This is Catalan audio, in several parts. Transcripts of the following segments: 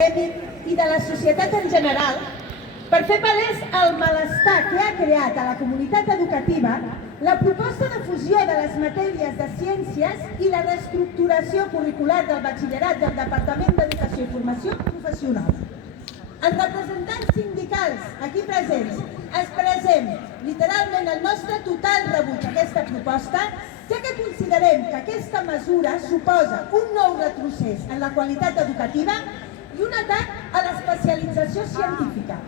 i de la societat en general per fer palès el malestar que ha creat a la comunitat educativa la proposta de fusió de les matèries de ciències i la reestructuració curricular del batxillerat del Departament d'Educació i Formació Professional. Els representants sindicals aquí presents expressem literalment el nostre total rebuig a aquesta proposta, ja que considerem que aquesta mesura suposa un nou retrocés en la qualitat educativa i un atac a l'especialització científica.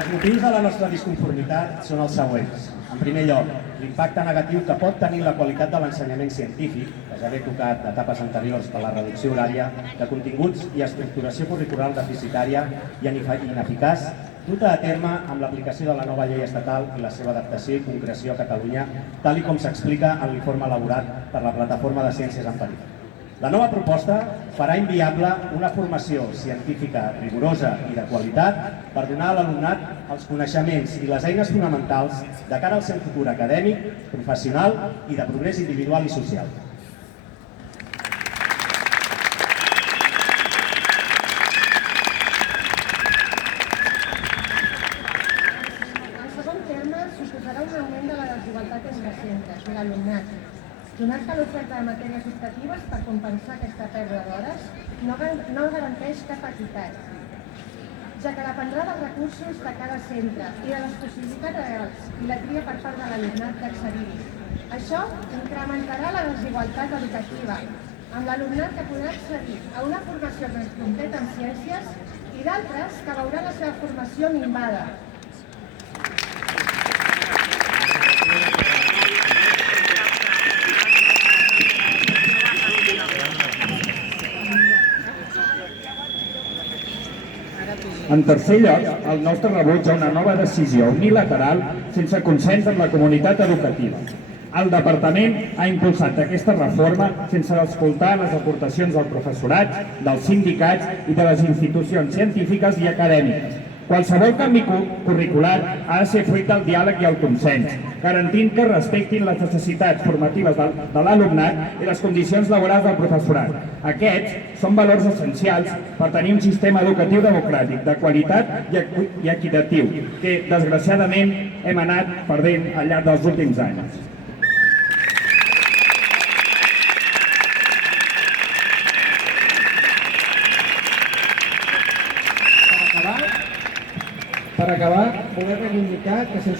Els motius de la nostra disconformitat són els següents. En primer lloc, l'impacte negatiu que pot tenir la qualitat de l'ensenyament científic, que ja ve tocat d'etapes anteriors per la reducció horària, de continguts i estructuració curricular deficitària i ineficaç, duta a terme amb l'aplicació de la nova llei estatal i la seva adaptació i concreció a Catalunya, tal com s'explica en l'informe elaborat per la Plataforma de Ciències en Perill. La nova proposta farà inviable una formació científica rigorosa i de qualitat per donar a l'alumnat els coneixements i les eines fonamentals de cara al seu futur acadèmic, professional i de progrés individual i social. En segon terme, suposarà un augment de la desigualtat entre centres i l'alumnat, donat que l'oferta de matèries optatives per compensar aquesta pèrdua d'hores no garanteix cap equitat, ja que dependrà dels recursos de cada centre i de les possibilitats reals i la tria per part de l'alumnat d'accedir-hi. Això incrementarà la desigualtat educativa, amb l'alumnat que podrà accedir a una formació més completa en ciències i d'altres que veuran la seva formació minvada. En tercer lloc, el nostre rebuig a una nova decisió unilateral sense consens amb la comunitat educativa. El Departament ha impulsat aquesta reforma sense escoltar les aportacions del professorat, dels sindicats i de les institucions científiques i acadèmiques. Qualsevol canvi curricular ha de ser fruit del diàleg i el consens, garantint que respectin les necessitats formatives de l'alumnat i les condicions laborals del professorat. Aquests són valors essencials per tenir un sistema educatiu democràtic, de qualitat i equitatiu, que desgraciadament hem anat perdent al llarg dels últims anys. Per acabar, voler reivindicar que sense